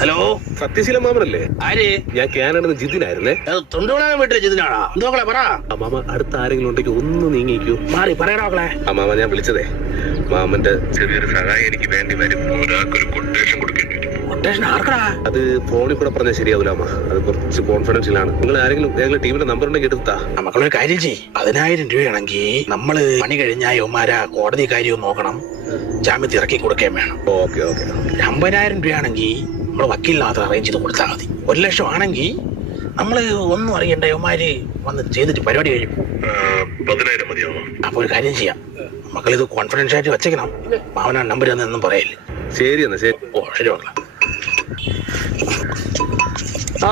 Hello, Sathyasheela മാമനല്ലേ? ആര്? ഞാൻ Canada ജിതിനായിരുന്നേ. തൊണ്ടുവിടാൻ വീട്ടിലെ ജിതിനാണോ? എന്തോക്കളെ പറ. മാമ അടുത്ത ആരെങ്കിലും ഉണ്ടെങ്കിൽ ഒന്ന് നീങ്ങിക്കൂ. മാറി പറയണോക്കളെ. മാമ ഞാൻ വിളിച്ചതേ, മാമന്റെ ചെറിയൊരു സഹായം എനിക്ക് വേണ്ടി വരും. ഒരാൾക്കൊരു കൊട്ടേഷൻ കൊടുക്കേണ്ടി വരും. കൊട്ടേഷൻ ആർക്കടാ? അത് ഫോണിൽ കൂടെ പറഞ്ഞാൽ ശരിയാവൂല അമ്മ, അത് കുറച്ച് കോൺഫിഡൻഷ്യലാണ്. നിങ്ങൾ ആരെങ്കിലും ഞങ്ങളുടെ ടീമിന്റെ നമ്പർ ഉണ്ടെങ്കിൽ എടുത്താ. നമുക്കൊരു കാര്യം ചെയ്യ്, 10,000 രൂപയാണെങ്കിൽ നമ്മള് പണി കഴിഞ്ഞാൽ യവന്മാരാ കോടതി കാര്യവും നോക്കണം, ജാമ്യത്തിൽ ഇറക്കി കൊടുക്കുകയും വേണം. Okay okay. 50,000 രൂപയാണെങ്കിൽ നമ്മൾ വക്കീലിന് മാത്രം അറേഞ്ച് ചെയ്ത് കൊടുത്താൽ മതി. 1,00,000 ആണെങ്കിൽ നമ്മള് ഒന്നും അറിയണ്ട, യവന്മാര് വന്ന് ചെയ്തിട്ട് പരിപാടി കഴിയും. 10,000 മതിയാവോ? അപ്പൊ ഒരു കാര്യം ചെയ്യാം, മക്കളിത് കോൺഫിഡൻസ് ആയിട്ട് വെച്ചേക്കണം. മാവനാ നമ്പർ ഒന്നും പറയില്ല. ശരി എന്നാ ശരി. ഓ ശരി മക്കളെ. ആ